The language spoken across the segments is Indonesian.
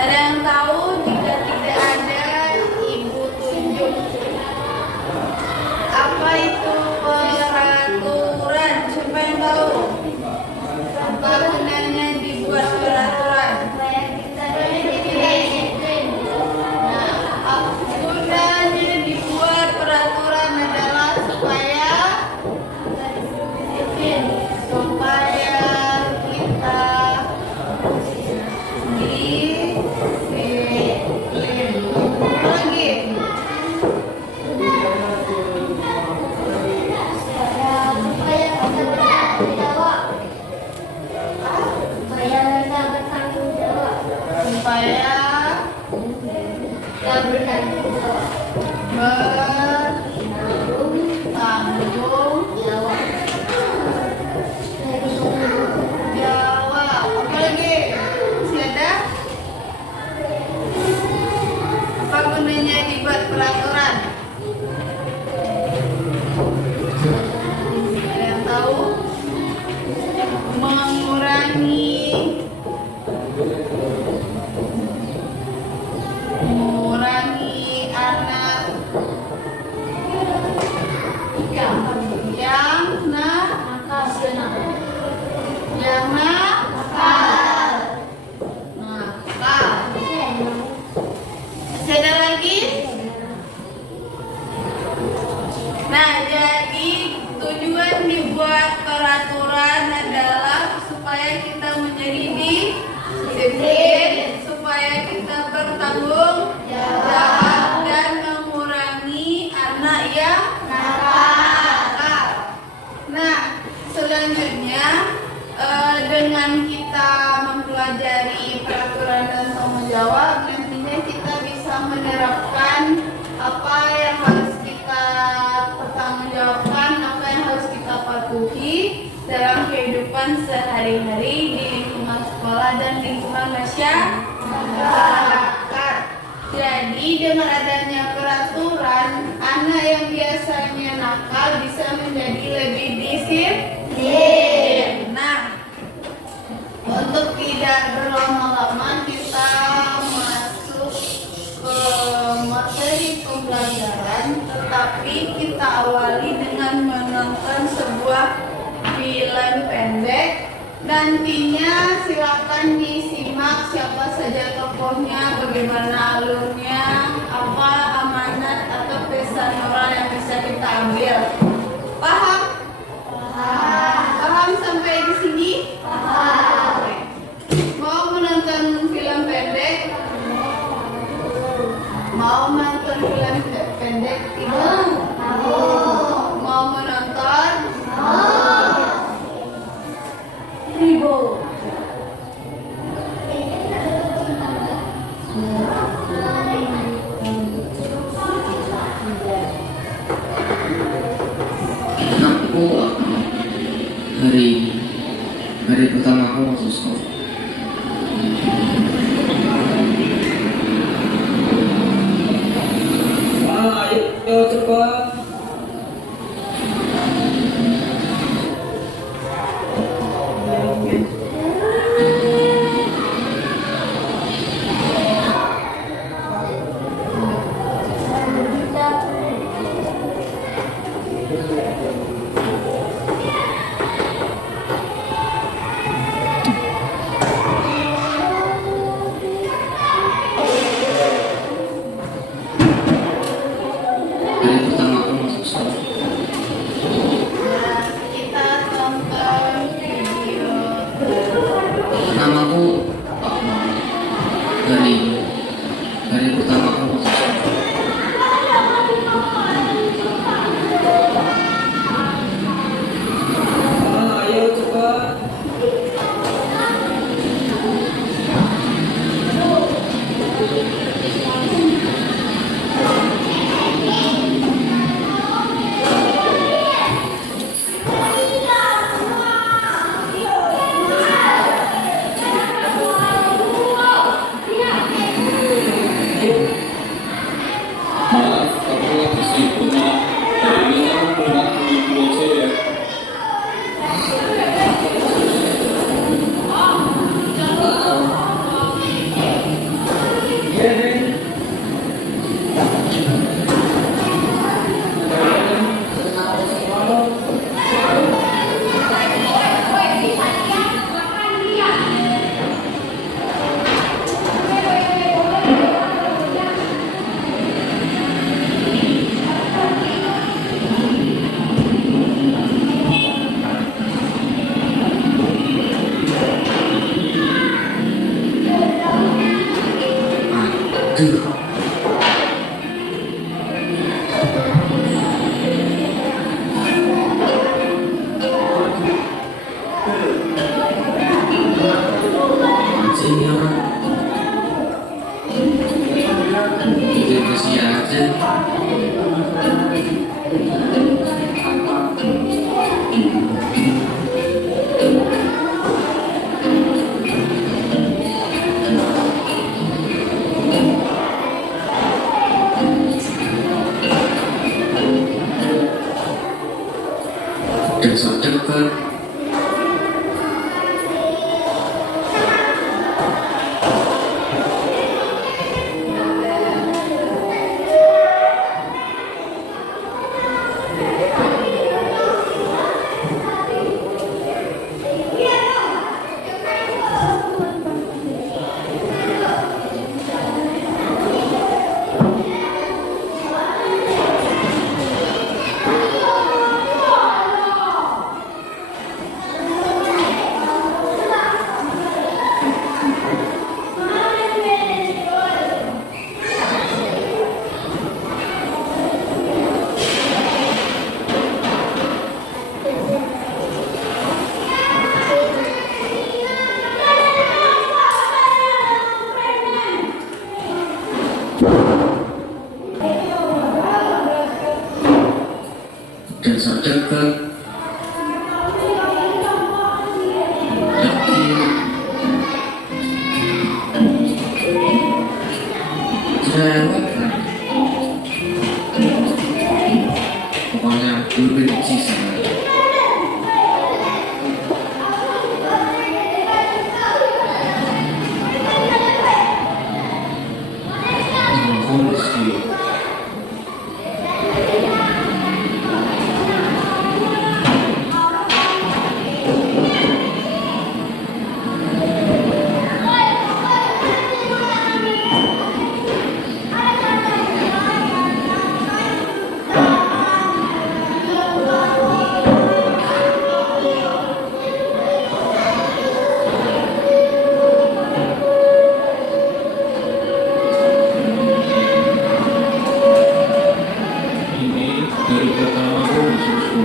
Ada yang tahu jika tidak ada ibu tunjuk? Apa itu peraturan? Siapa yang tahu? Apa gunanya dibuat peraturan? Nah, gunanya dibuat peraturan adalah supaya kita disiplin. Lagi. Supaya bertanggung jawab. Apa lagi? Masih ada? Apa gunanya dibuat peraturan? Ada yang tahu? Mengurangi anak yang nakal. Masih ada lagi? Nah, jadi tujuan dibuat peraturan adalah supaya kita menjadi disiplin, supaya kita bertanggung jawab dan mengurangi anak yang nakal. Nah, selanjutnya dengan kita mempelajari peraturan dan tanggung jawab, nantinya kita bisa menerapkan apa yang harus kita pertanggungjawabkan, apa yang harus kita patuhi dalam kehidupan sehari-hari di lingkungan sekolah dan lingkungan masyarakat. Jadi dengan adanya peraturan, anak yang biasanya nakal bisa menjadi lebih disiplin. Nah, untuk tidak berlama-lama kita masuk ke materi pembelajaran, tetapi kita awali dengan menonton sebuah film pendek. Nantinya silakan disimak siapa saja tokohnya, bagaimana alurnya, apa amanat atau pesan moral yang bisa kita ambil. Paham? Paham sampai di sini? Paham. Mau menonton film pendek? Mau menonton film pendek? Tidak. Mau menonton? Ribu. Aku hari pertama aku masuk sekolah. Ayo cepat. Hari pertama aku masuk sekolah. Ayo cepat. Thank you. Aduh. Sini orang. Itu sih aja. Desa dekat. Desa dekat. Cerewet kan. Pokoknya gue benci sama dia. Dari pertama aku susu.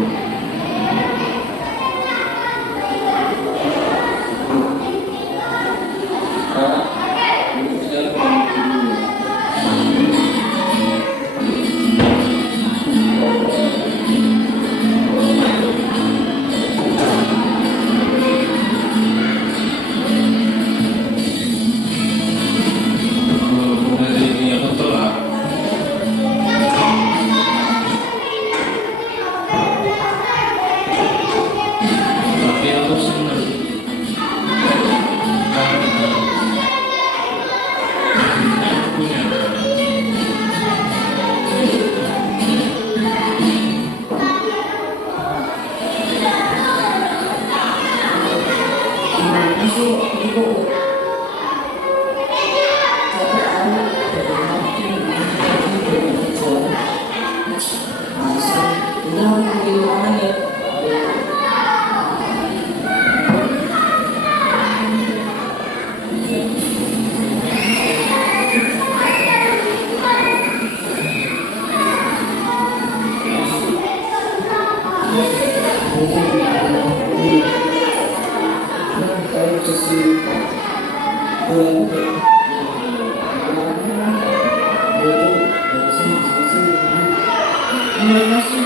Gimana sih?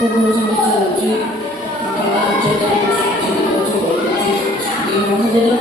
Kok belum sampai selesai? Karena kerja dari sini kau coba gimana jadi?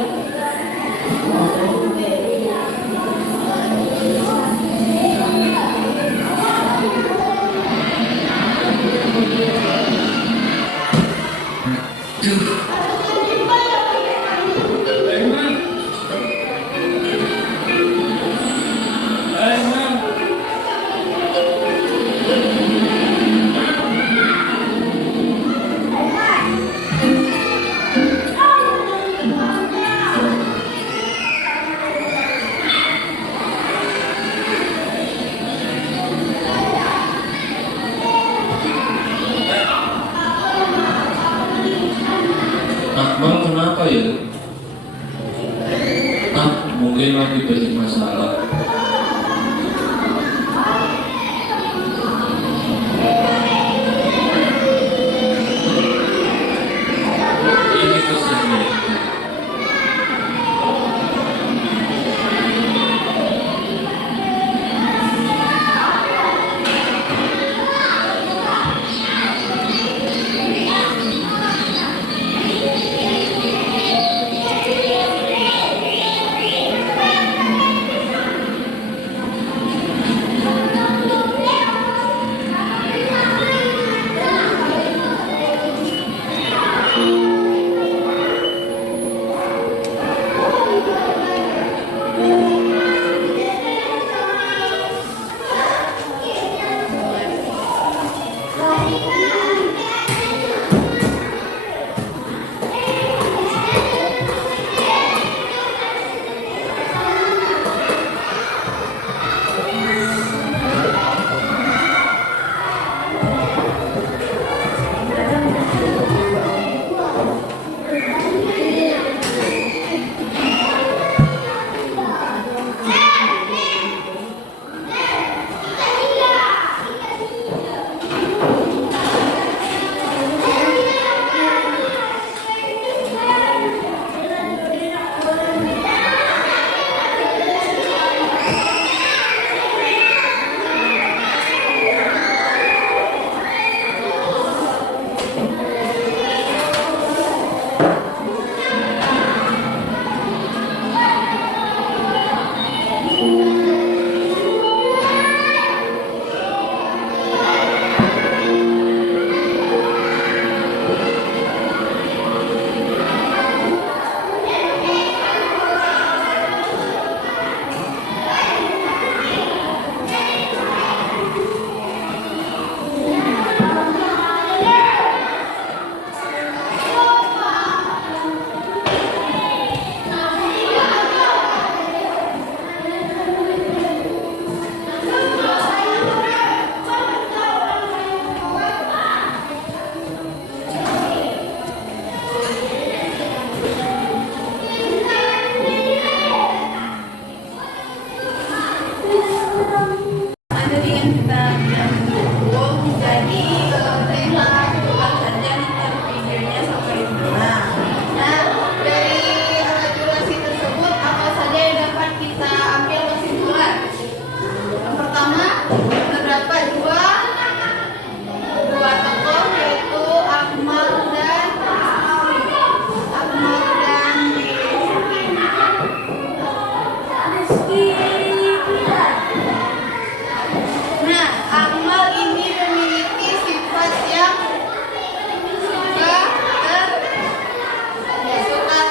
Akmal kenapa ya? Mungkin lagi banyak masalah. kita nyambung. Jadi tema bukan saja nonton videonya sampai mana. Nah, dari durasi tersebut apa saja yang dapat kita ambil kesimpulan? Yang pertama, terdapat dua tokoh yaitu Akmal dan Nah, Akmal ini memiliki sifat yang suka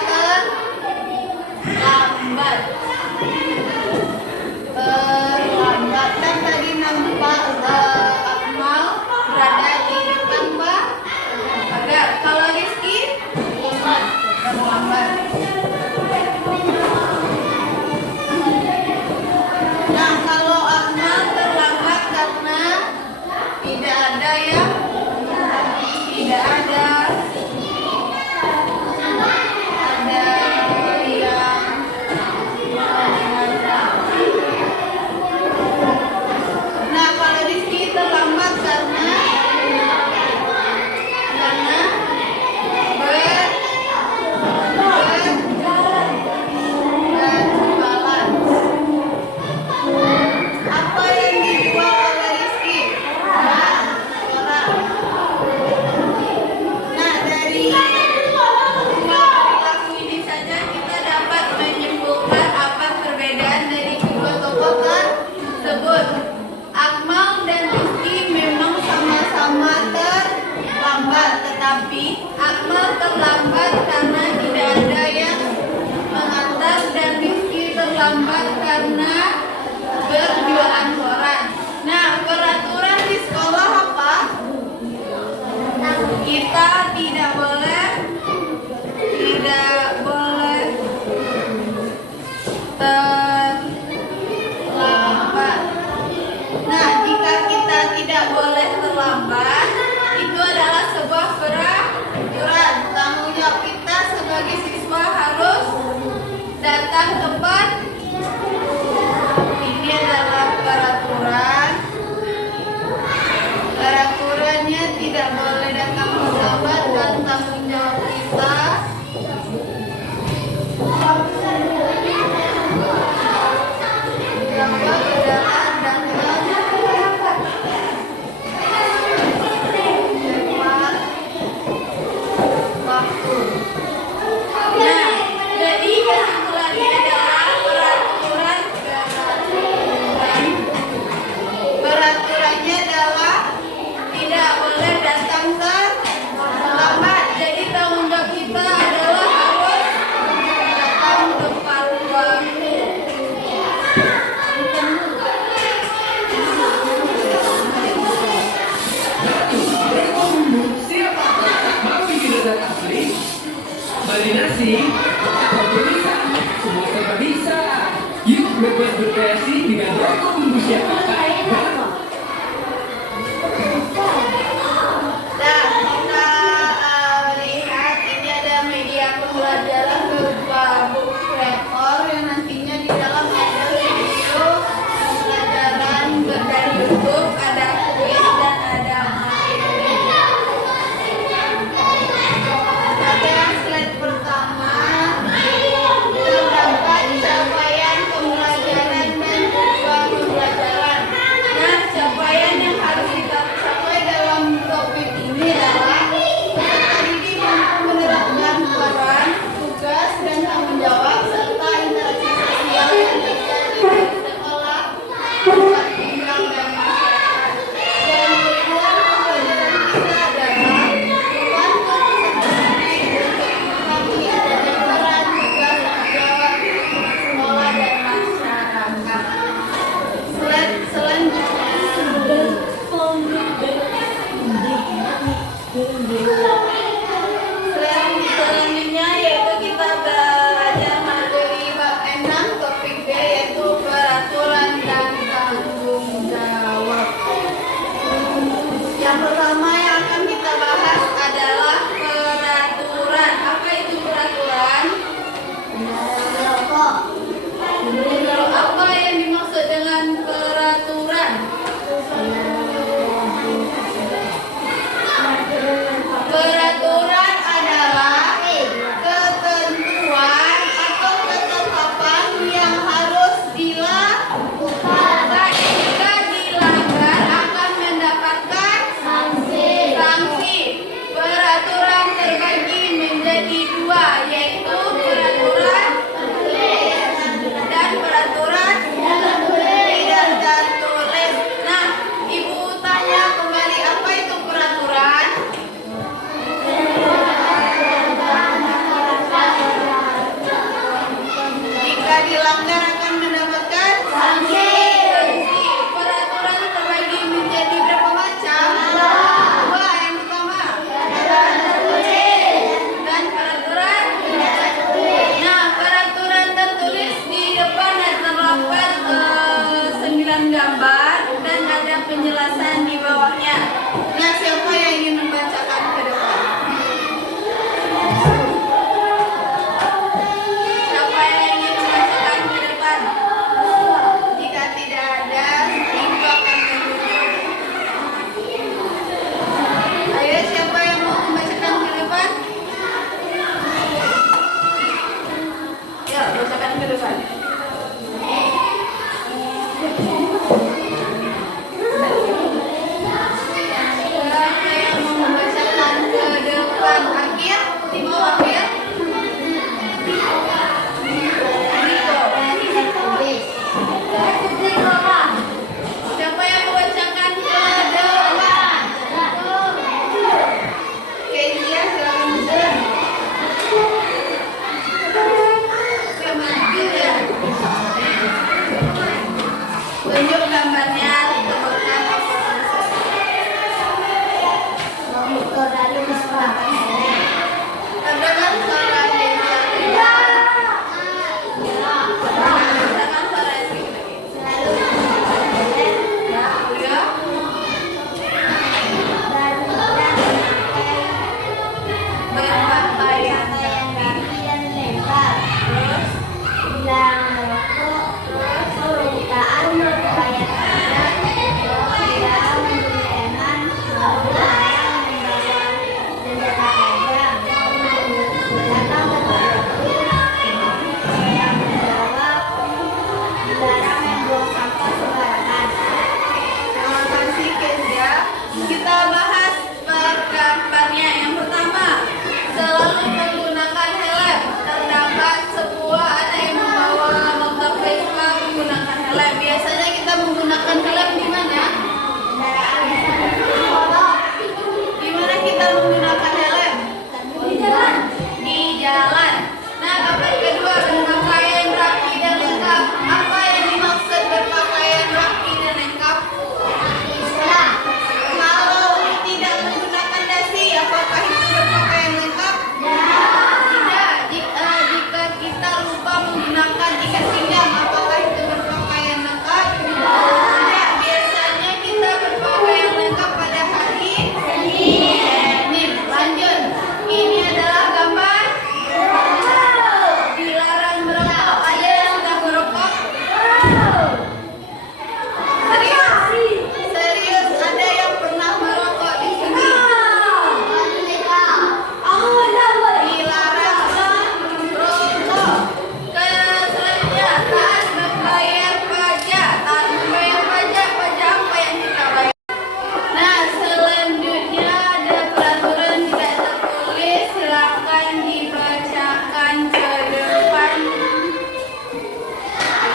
terlambat. Dan tadi nampak Akmal berada di depan pagar. Kalau Rizky terlambat. Nah, kalau Akmal terlambat karena tidak ada yang Nah, kalau Rizky terlambat karena berjualan. Apa yang dijual oleh Rizky? Orang. Nah, dari perilaku ini saja kita dapat menyimpulkan apa perbedaan dari kedua tokoh tersebut. Akmal dan Rizky memang sama-sama terlambat, tetapi Akmal terlambat karena tidak ada yang mengantar dan Rizky terlambat karena berjualan koran. Nah, peraturan di sekolah apa? Kita tidak boleh terlambat. Nah, jika kita tidak boleh terlambat, itu adalah sebuah peraturan. Tanggung jawab kita sebagai siswa harus datang tepat. Ini adalah peraturan. Peraturannya tidak boleh datang terlambat dan tanggung jawab kita adalah datang tepat waktu. Nah, jadi kesimpulannya adalah peraturannya adalah tidak boleh datang terlambat. Jadi tanggung jawab kita adalah harus datang tepat waktu. Siapakah tak mau bikin lezat asli? Marinasi atau tulisan? Semua serba bisa. Yuk bebas berkreasi dengan logo bumbu siapakah? Nah, kita melihat ini ada media pembelajaran berupa book creator yang nantinya di dalam ada video pembelajaran dari YouTube, ada kuis dan ada materi. Pada slide pertama terdapat capaian pembelajaran dan tujuan pembelajaran. Tunjuk gambarnya, disebutkan apa terdengar suara desa tidak? Terdengar suara desa. Ya, udah. Berpakaian terus terima kasih Kezia. Kita bahas gambarnya. Yang pertama, selalu menggunakan helm. Terdapat sebuah anak yang membawa motor Vespa menggunakan helm. Biasanya kita menggunakan helm di mana? Di mana kita menggunakan helm? Di jalan. Nah, gambar kedua, berpakaian rapi dan lengkap. Apa yang dimaksud berpakaian rapi dan lengkap? Kalau tidak menggunakan dasi, apakah itu berpakaian lengkap? Tidak. Jika kita lupa menggunakan ikat pinggang, apakah itu berpakaian lengkap? Tidak. Biasanya kita berpakaian lengkap pada hari Senin. Lanjut. Ini adalah gambar dilarang merokok. Ada yang sudah merokok? Serius, ada yang pernah merokok di sini? Dilarang merokok. Selanjutnya, taat membayar pajak. Taat membayar pajak. Pajak apa yang kita bayar? Nah, selanjutnya ada peraturan tidak tertulis. Silakan dibacakan ke depan.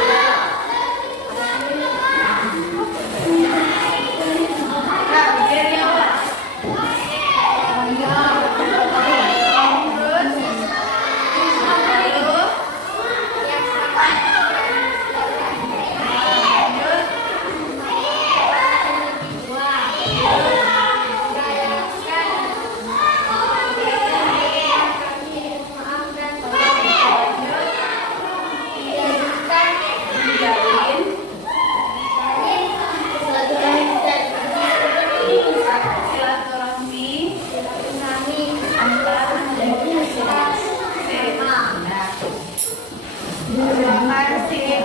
Nah, biar yang silaturahmi antar terima kasih.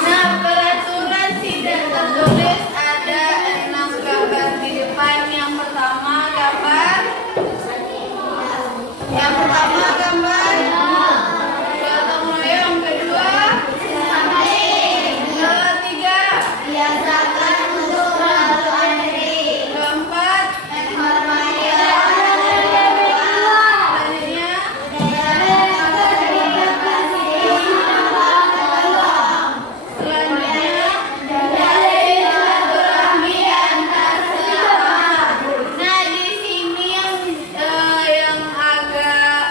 Nah, peraturan tidak tertulis ada 6 gambar di depan. Yang pertama gambar gotong royong. Kedua, ketiga, keempat, selanjutnya silaturahmi antar sesama. Nah, di sini yang agak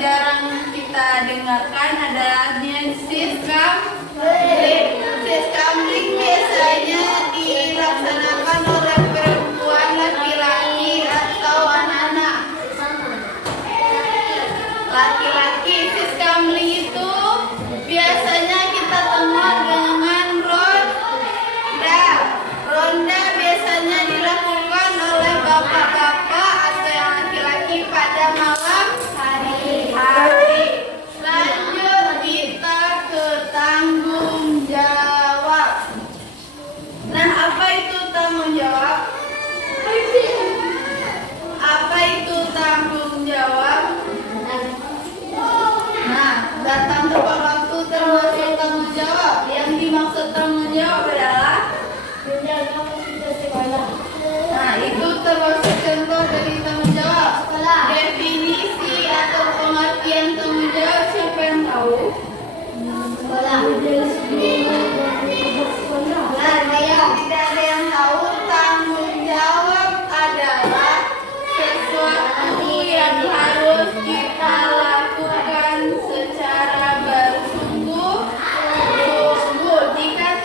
jarang kita dengarkan adalah siskamling. Biasanya dilaksanakan oleh perempuan, laki-laki, atau anak-anak. Laki-laki, siskamling itu biasanya kita temui dengan ronda. Ronda biasanya dilakukan oleh bapak-bapak atau yang laki-laki pada malam hari. Lanjut kita ke tanggung jawab. Nah, apa itu tanggung jawab? Apa itu tanggung jawab? Nah, datang tepat waktu termasuk tanggung jawab. Yang dimaksud tanggung jawab adalah nah, itu termasuk contoh dari tanggung jawab. Definisi atau pengertian tanggung jawab, siapa yang tahu? Tidak ada yang tahu. Tanggung jawab adalah sesuatu yang harus kita lakukan secara bersungguh-sungguh. Jika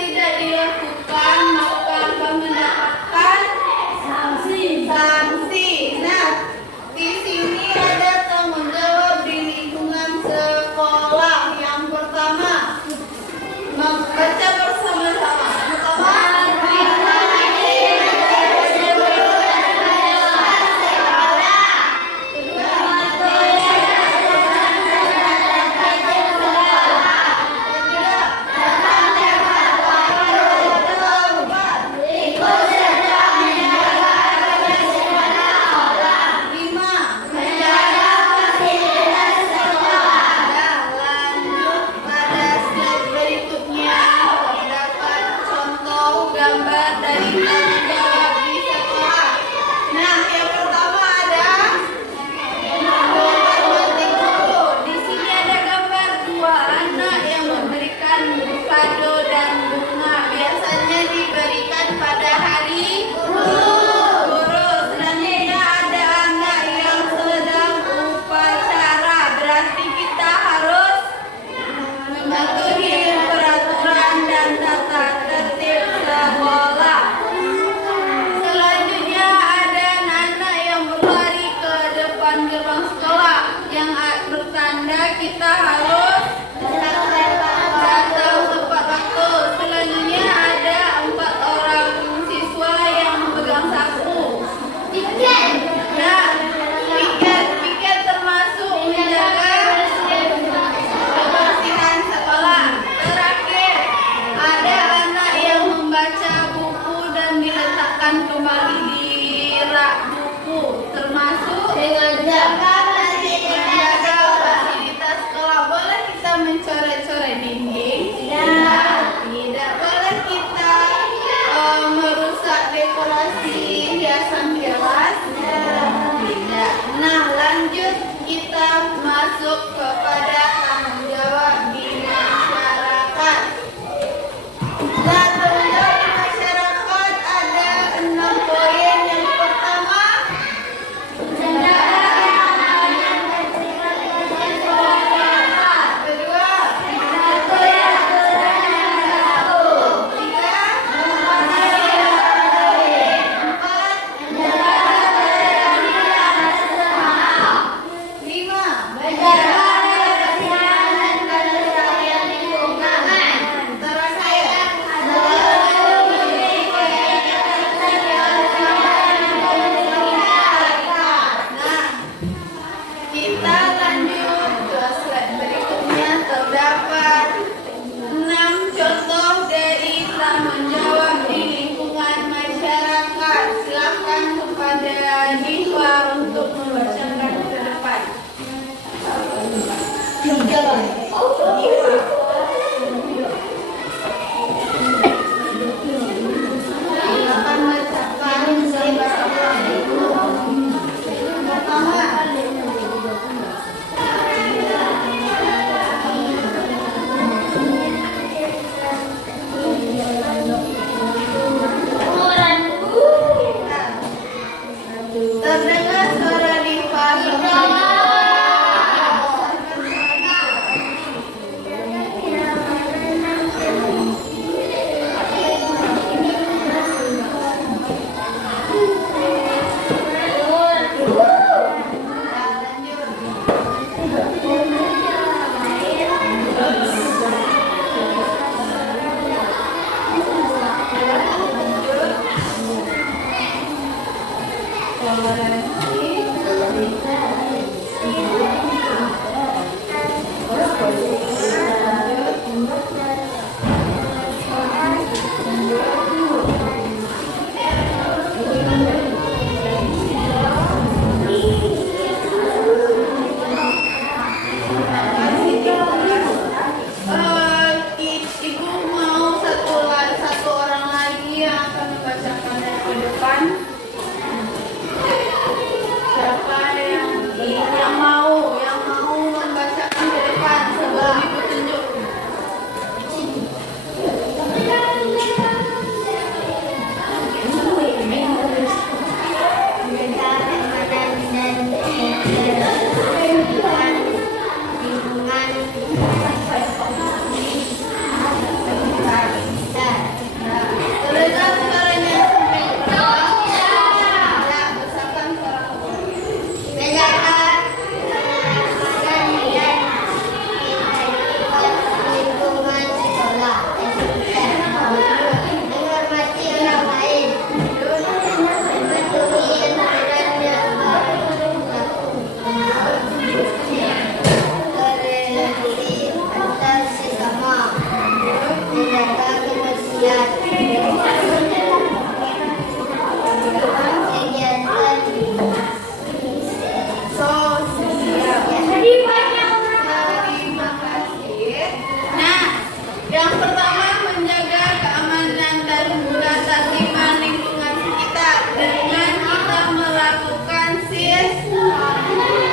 pertama, menjaga keamanan dan ketertiban lingkungan sekitar dengan kita melakukan sislanding.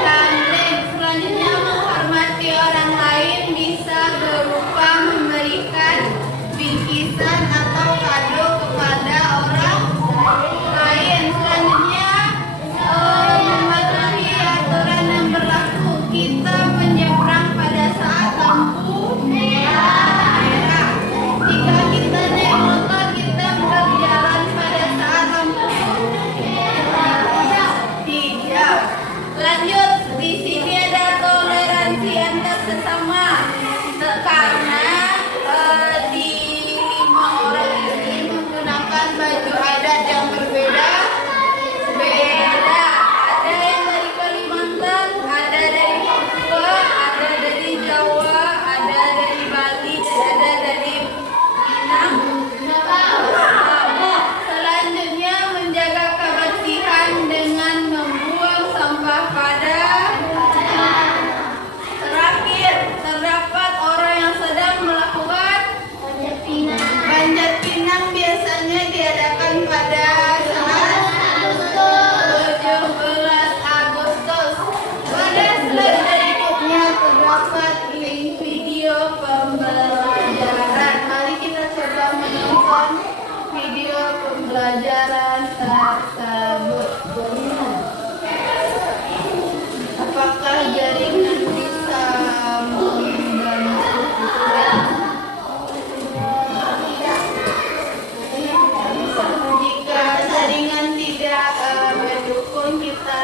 Selanjutnya, menghormati orang lain bisa berupa memberikan bingkisan atau kado kepada orang lain. Selanjutnya, mematuhi aturan yang berlaku. Kita menyeberang pada saat lampu merah. Jika kita naik motor, kita berjalan pada saat lampu hijau. Lanjut, di sini ada toleransi antar sesama. Karena di 5 orang ini menggunakan baju adat yang berbeda. Ada yang dari Kalimantan, ada dari Papua, ada dari Jawa, ada dari Bali, dan ada dari Minang. Selanjutnya, menjaga kebersihan dengan membuang sampah pada. Terakhir, terdapat orang yang sedang melakukan panjat pinang, biasanya diadakan pada saat 17 Agustus. Pada slide berikutnya terdapat link video pembelajaran. Mari kita coba menonton video pembelajaran tersebut. Apakah jaringan bisa membantu kita? Jika jaringan tidak mendukung, kita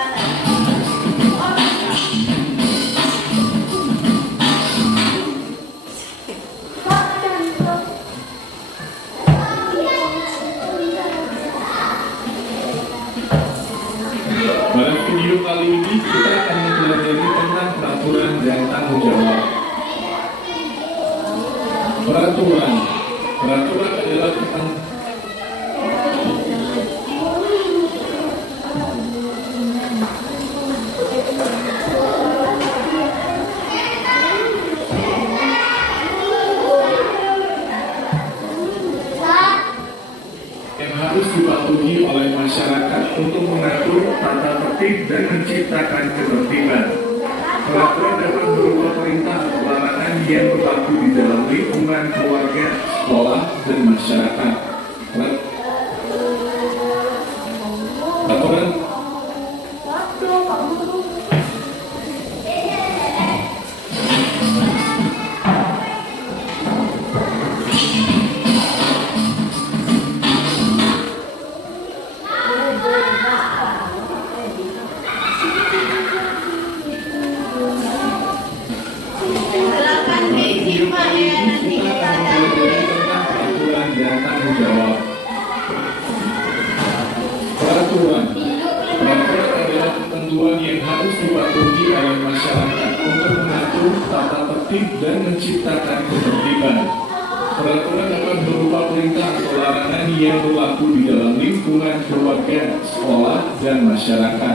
Pada video kali ini kita akan mempelajari tentang peraturan dan tanggung jawab. Peraturan adalah tentang yang harus dipatuhi oleh masyarakat untuk mengatur tata tertib dan menciptakan ketertiban. Peraturan dapat berupa perintah atau larangan yang berlaku di dalam lingkungan keluarga, sekolah, dan masyarakat. Peraturan silakan disimak ya, nanti kita mempelajari tentang peraturan dan tanggung jawab. Peraturan adalah ketentuan yang harus dipatuhi oleh masyarakat untuk mengatur tata tertib dan menciptakan ketertiban. Peraturan dapat berupa perintah atau larangan yang berlaku di dalam lingkungan keluarga, sekolah, dan masyarakat.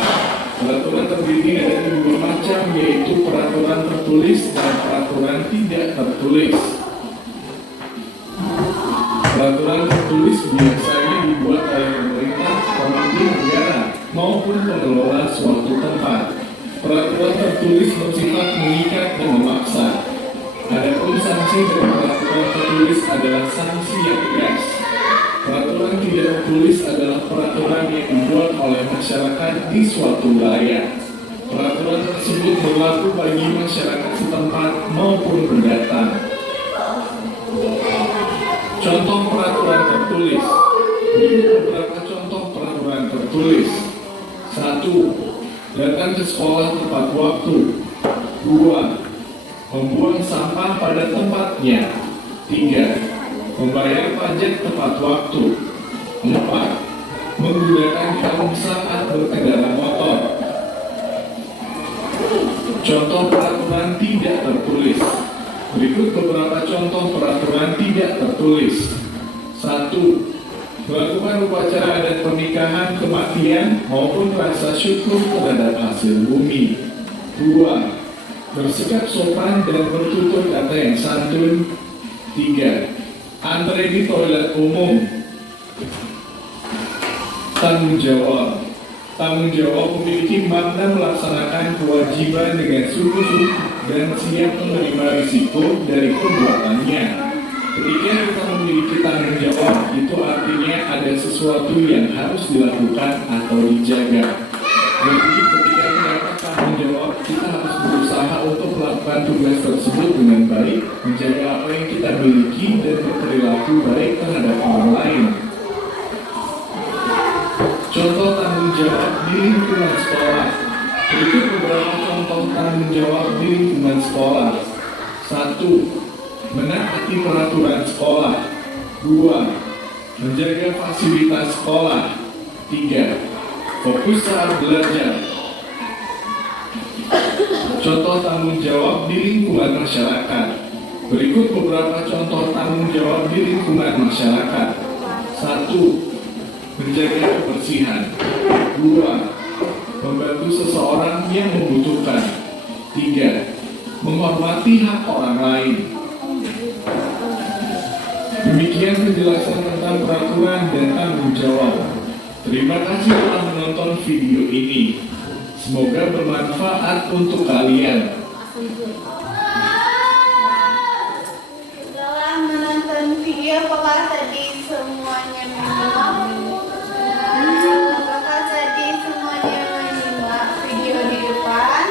Peraturan terdiri dari 2 macam, yaitu peraturan tertulis dan peraturan tidak tertulis. Peraturan tertulis biasanya dibuat oleh pemerintah, pemimpin negara, maupun pengelola suatu tempat. Peraturan tertulis bersifat mengikat dan memaksa. Adapun sanksi dari peraturan tertulis adalah sanksi yang tegas. Peraturan tidak tertulis adalah peraturan yang dibuat oleh masyarakat di suatu wilayah. Peraturan tersebut berlaku bagi masyarakat setempat maupun pendatang. Contoh peraturan tertulis. Berikut beberapa contoh peraturan tertulis. 1. Datang ke sekolah tepat waktu. 2. Membuang sampah pada tempatnya. 3. Membayar pajak tepat waktu. 4. Menggunakan helm saat berkendara motor. Contoh peraturan tidak tertulis. Berikut beberapa contoh peraturan tidak tertulis. 1. Melakukan upacara adat pernikahan, kematian, maupun rasa syukur terhadap hasil bumi. 2. Bersikap sopan dan bertutur kata yang santun. 3. Antre di toilet umum. Tanggung jawab. Tanggung jawab memiliki makna melaksanakan kewajiban dengan sungguh-sungguh dan siap menerima risiko dari perbuatannya. Ketika kita memiliki tanggung jawab, itu artinya ada sesuatu yang harus dilakukan atau dijaga. Jadi ketika mendapat tanggung jawab, kita harus berusaha untuk melakukan tugas tersebut dengan baik, menjaga apa yang kita miliki dan berperilaku baik terhadap orang lain. Contoh tanggung jawab di lingkungan sekolah. Berikut beberapa contoh tanggung jawab di lingkungan sekolah. 1. Menaati peraturan sekolah. 2. Menjaga fasilitas sekolah. 3. Fokus saat belajar. Contoh tanggung jawab di lingkungan masyarakat. Berikut beberapa contoh tanggung jawab di lingkungan masyarakat. 1. Menjaga kebersihan. 2. Membantu seseorang yang membutuhkan. 3. Menghormati hak orang lain. Demikian penjelasan tentang peraturan dan tanggung jawab. Terima kasih telah menonton video ini. Semoga bermanfaat untuk kalian. Setelah menonton video, apakah tadi semuanya menyimak? Apakah tadi semuanya menyimak video di depan?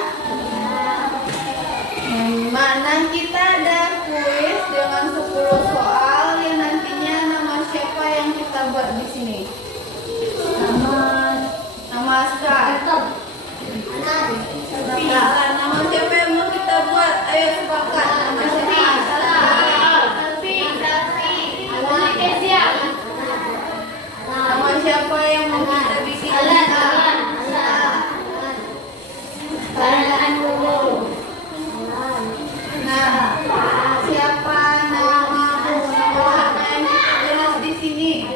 Mana kita ada kuis dengan 10 soal yang nantinya nama siapa yang kita buat di sini? Nama Aska. Nama siapa yang mau kita buat? Ayo sepakat. Nama siapa? Nama siapa yang mau kita bikin? Nah, siapa nama siapa yang kita jelas di sini?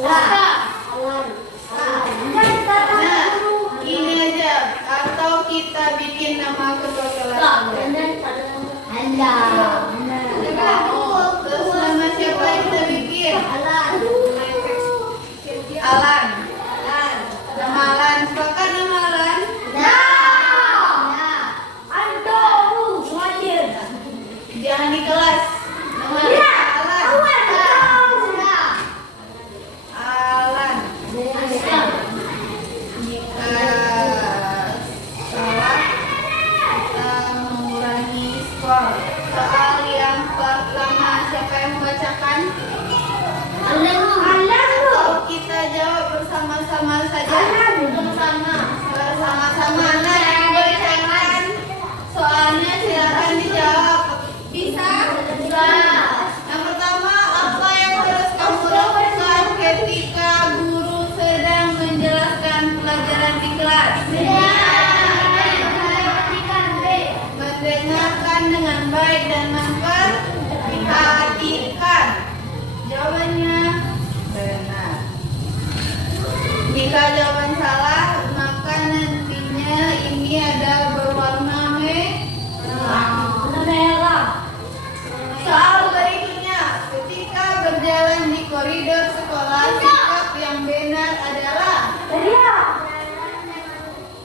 Nah, ini aja. Atau kita bikin nama ketua kelas. Terus nama siapa yang kita bikin? Alan. Nama Alan. Sepakat nama Alan? Jangan di kelas. Nama Alan. Jika salah, kita mengurangi skor. Soal yang pertama, siapa yang membacakan? Atau kita jawab bersama-sama saja? Bersama-sama. Nah, yang membacakan soalnya silakan dijawab. Bisa? Yang pertama, apa yang harus kamu lakukan ketika guru sedang menjelaskan pelajaran di kelas? Mendengarkan dengan baik dan memperhatikan. Jawabannya benar. Jika jawaban salah, maka nantinya ini ada berwarna merah. Soal berikutnya, ketika berjalan di koridor sekolah, sikap yang benar adalah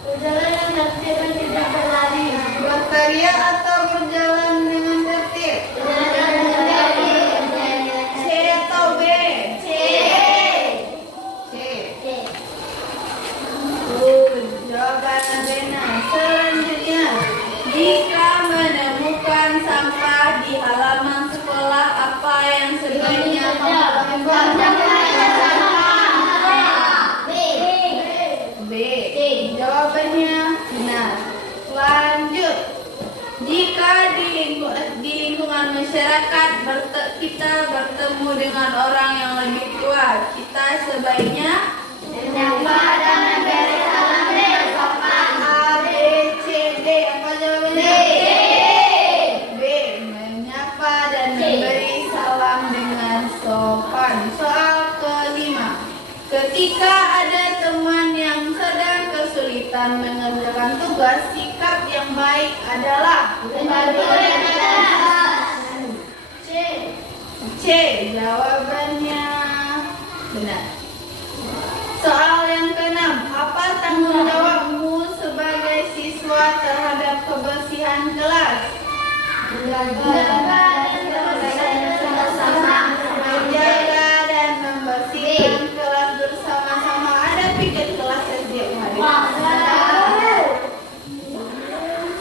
berjalan dengan tertib dan tidak berlari, berteriak atau berjalan dengan tertib. C atau B? C. Jawaban benar. Selanjutnya, jika menemukan sampah di halaman sekolah, apa yang sebaiknya kamu lakukan? B. Jawabannya benar. Lanjut. Jika di lingkungan masyarakat kita bertemu dengan orang yang lebih tua, kita sebaiknya menyapa dan memberi salam dengan sopan. A, B, C, D. Apa jawabannya? B. Menyapa dan memberi salam dengan sopan. Soal kelima. Ketika ada teman yang sedang kesulitan mengerjakan tugas, sikap yang baik adalah membantu dan C. Jawabannya benar. Soal yang keenam, apa tanggung jawabmu sebagai siswa terhadap kebersihan kelas? Menjaga dan membersihkan kelas bersama-sama. Ada pikir kelas setiap hari.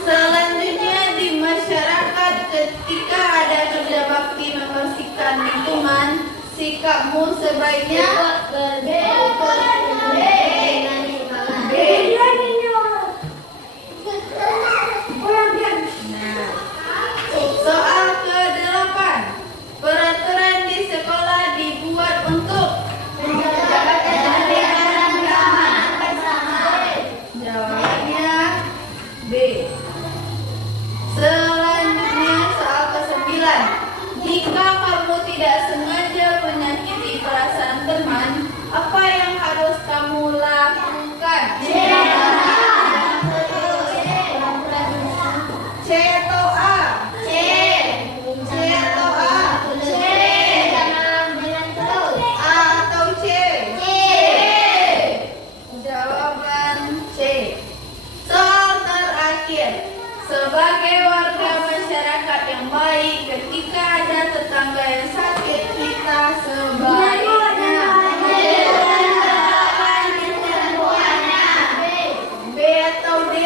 Selanjutnya di masyarakat ketika ada kerja bakti membersihkan lingkungan, sikapmu sebaiknya B. Soal ke-8, peraturan di sekolah dibuat untuk jawabannya B. Selanjutnya soal ke-9, jika kamu tidak sengaja menyakiti perasaan teman, apa yang harus kamu lakukan? C atau A? C atau A? A atau C? Jawaban C. Soal terakhir, sebagai warga masyarakat yang baik, ketika ada tetangga yang sakit, kita sebaiknya B atau D?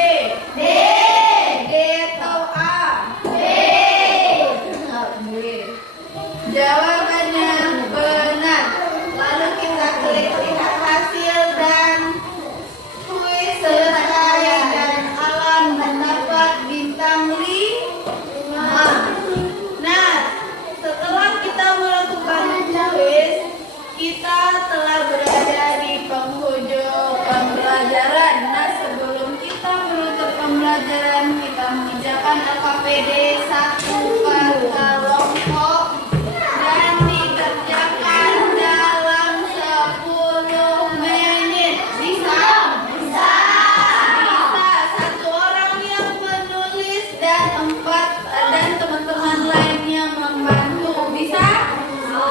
D atau A? B. Jawabannya benar. Lalu kita klik lihat hasil dan kuis selesai dan Alan mendapat bintang 5. Nah, setelah kita melakukan kuis, kita telah berada di penghujung pembelajaran. Nah, sebelum kita menutup pembelajaran, kita mengerjakan LKPD 1 per kelompok dan dikerjakan dalam 10 menit. Bisa? Satu orang yang menulis dan teman-teman lainnya membantu. Bisa? Bisa.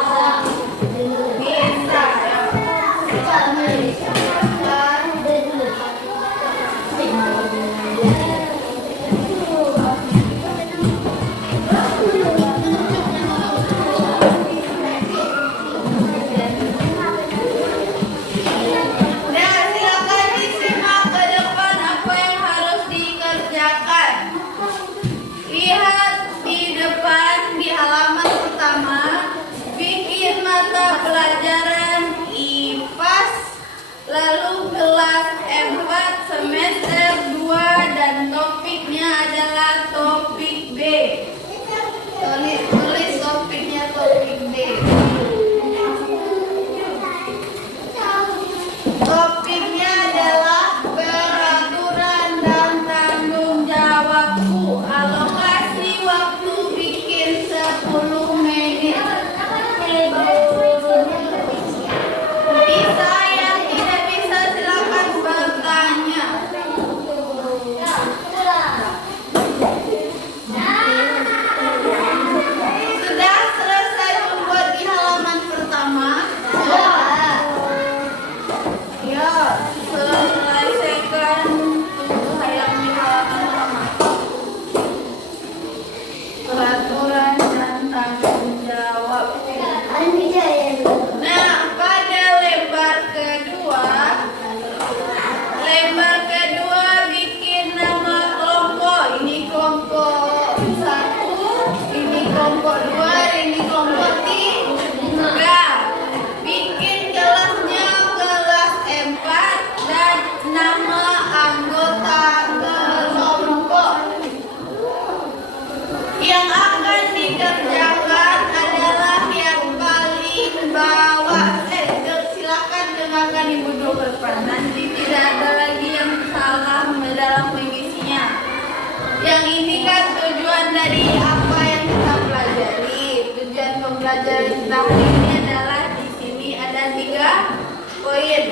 Nah, silakan disimak ke depan apa yang harus dikerjakan. Lihat di depan di halaman pertama, bikin mata pelajaran IPAS, lalu kelas 4 semester 2 dan topiknya adalah topik B. Tulis topiknya topik B. Topiknya adalah peraturan dan tanggung jawabku. Alokasi waktu bikin 10 menit. Bisa, yang tidak bisa silakan bertanya. Sudah selesai membuat di halaman pertama? Ya, selesaikan yang di halaman pertama. Peraturan dan tanggung jawab. Nah, pada lembar kedua bikin nama kelompok. Ini kelompok 1, ini kelompok 2, ini kelompok 3. Bikin kelasnya kelas 4 dan nama anggota kelompok. Yang akan dikerjakan adalah yang paling bawah. Silakan dengarkan Ibu dulu ke depan. Nanti tidak ada lagi yang salah dalam mengisinya. Yang ini kan tujuan dari apa yang kita pelajari. Tujuan pembelajaran kita hari ini adalah di sini ada 3 poin.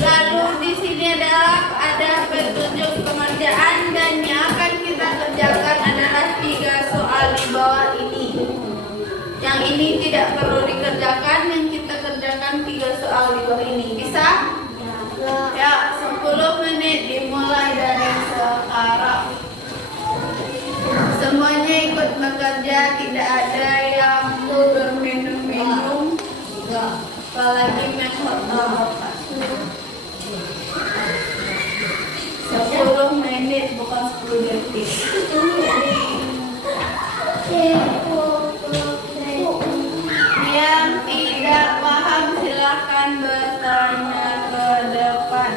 Lalu di sini adalah ada petunjuk pengerjaan dan yang akan kita kerjakan adalah 3 soal di bawah ini. Yang ini tidak perlu 10 menit dimulai dari sekarang. Semuanya ikut bekerja, tidak ada yang berminum-minum, apalagi main hotel-hotel. 10 menit bukan 10 detik. Yang tidak paham silahkan bertanya ke depan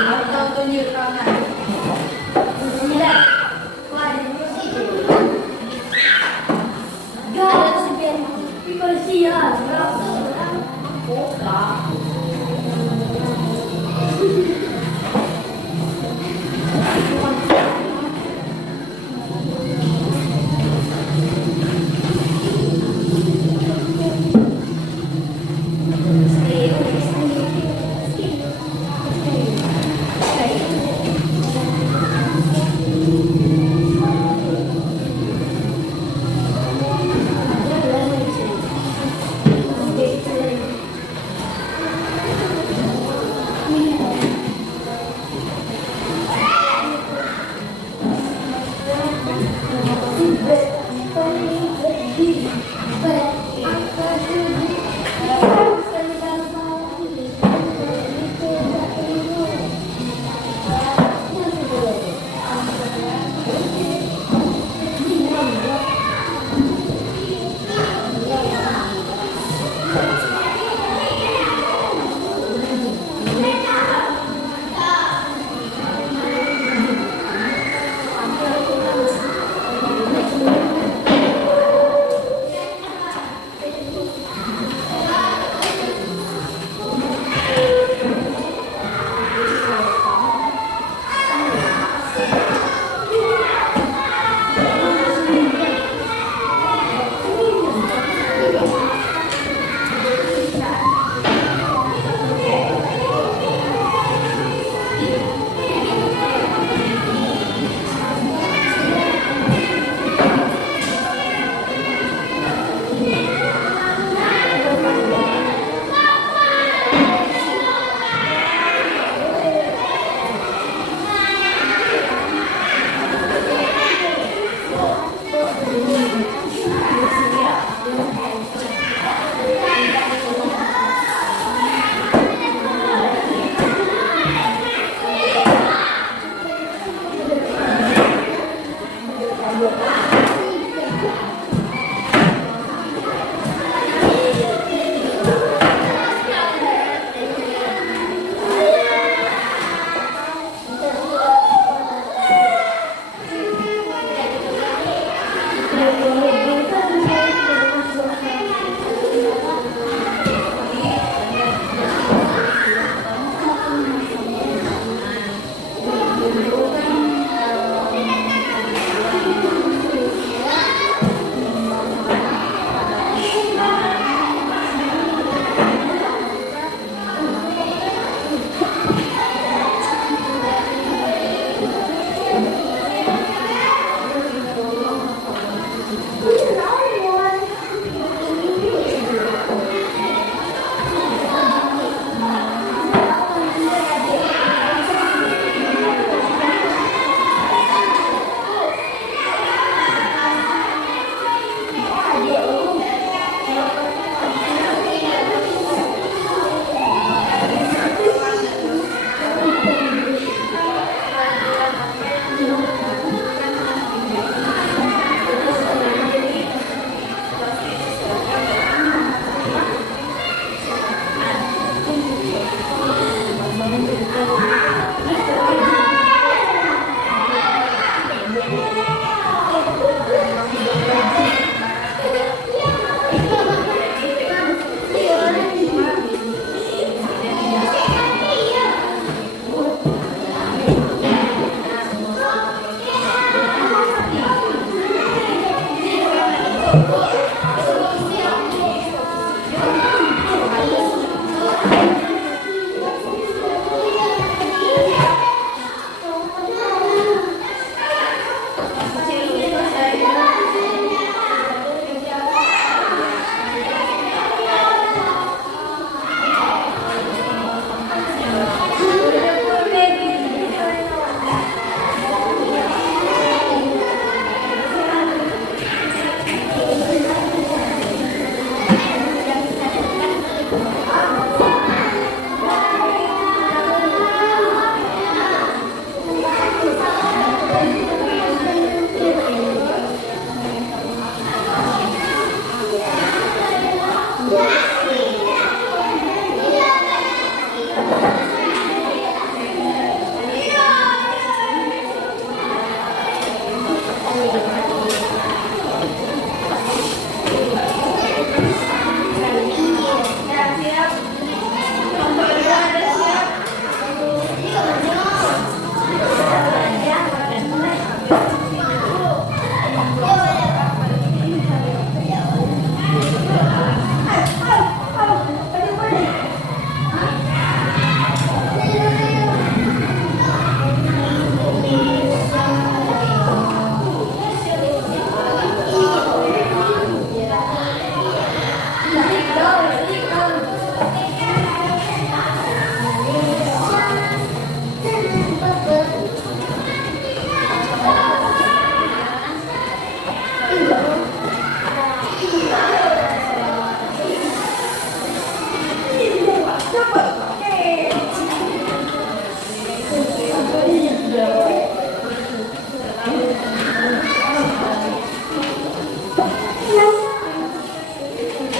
atau tunjuk tangan.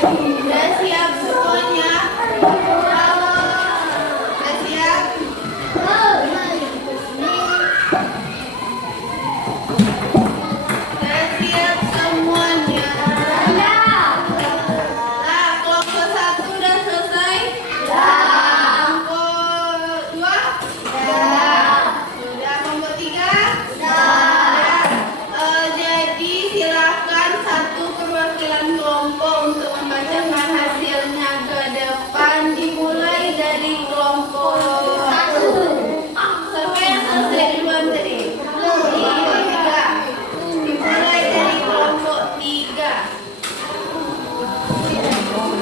Sudah siap semuanya? Sudah siap? Sudah siap semuanya? Nah, kelompok 1 udah selesai? Kelompok 2? Sudah. Kelompok 3? Sudah. Jadi silakan satu perwakilan kelompok untuk membacakan hasilnya ke depan, dimulai dari kelompok 1. Siapa yang selesai duluan tadi? 3. Dimulai dari kelompok 3.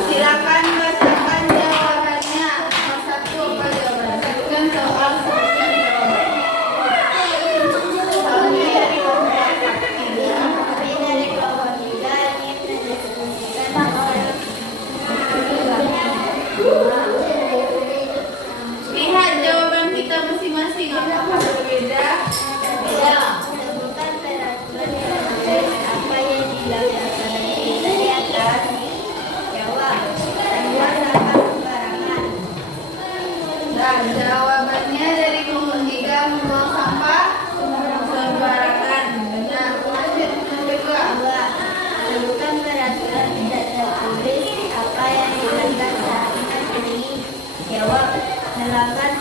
Silakan bacakan jawabannya. Nomor 1 apa jawabannya? Bukan soal seperti jawaban. Kami dari kelompok 3. Lihat jawaban kita masing-masing, apakah berbeda? Ya, sebutkan peraturan yang ada apa yang dilakukan dari atas. Jawab, membuang sampah sembarangan. Dan jawabannya dari kelompok 3 membuang sampah sembarangan. Benar. Lanjut kedua. Dua, sebutkan peraturan tidak tertulis apa yang dilanggar saat ini. Jawab, melanggar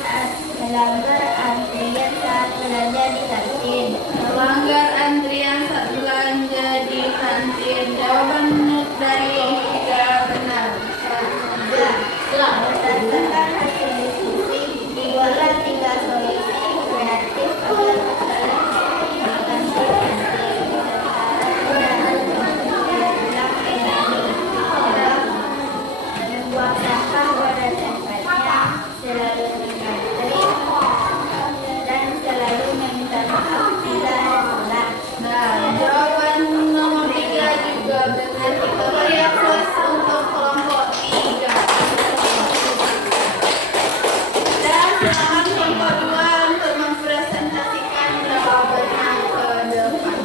antrian saat belanja di kantin. Melanggar antrian saat belanja di kantin. Jawaban dari kelompok 3 benar. Berdasarkan hasil diskusi, dibuatlah 3 solusi kreatif agar masalah di kantin membuang sampah pada tempatnya, selalu mengantri, dan selalu meminta maaf bila ada salah. Nah, jawaban nomor 3 juga benar. Kita beri aplaus untuk kelompok 3. Dan silakan kelompok 2 untuk mempresentasikan jawabannya ke depan.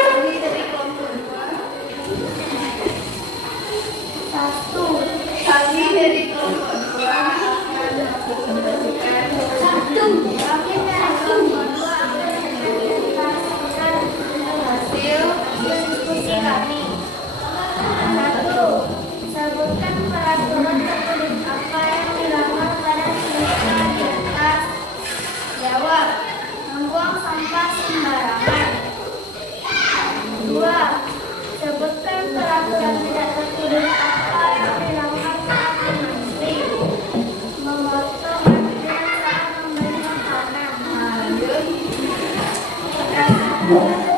Kami dari kelompok 2. Kami dari kelompok 2 akan mempresentasikan hasil Diskusi kami. 1. Sebutkan peraturan tertulis apa yang dilanggar pada tulisan di atas. Jawab, membuang sampah sembarangan. 2. Sebutkan peraturan tidak tertulis apa yang dilanggar saat mengantri. Memotong antrian saat membeli makanan. lanjut.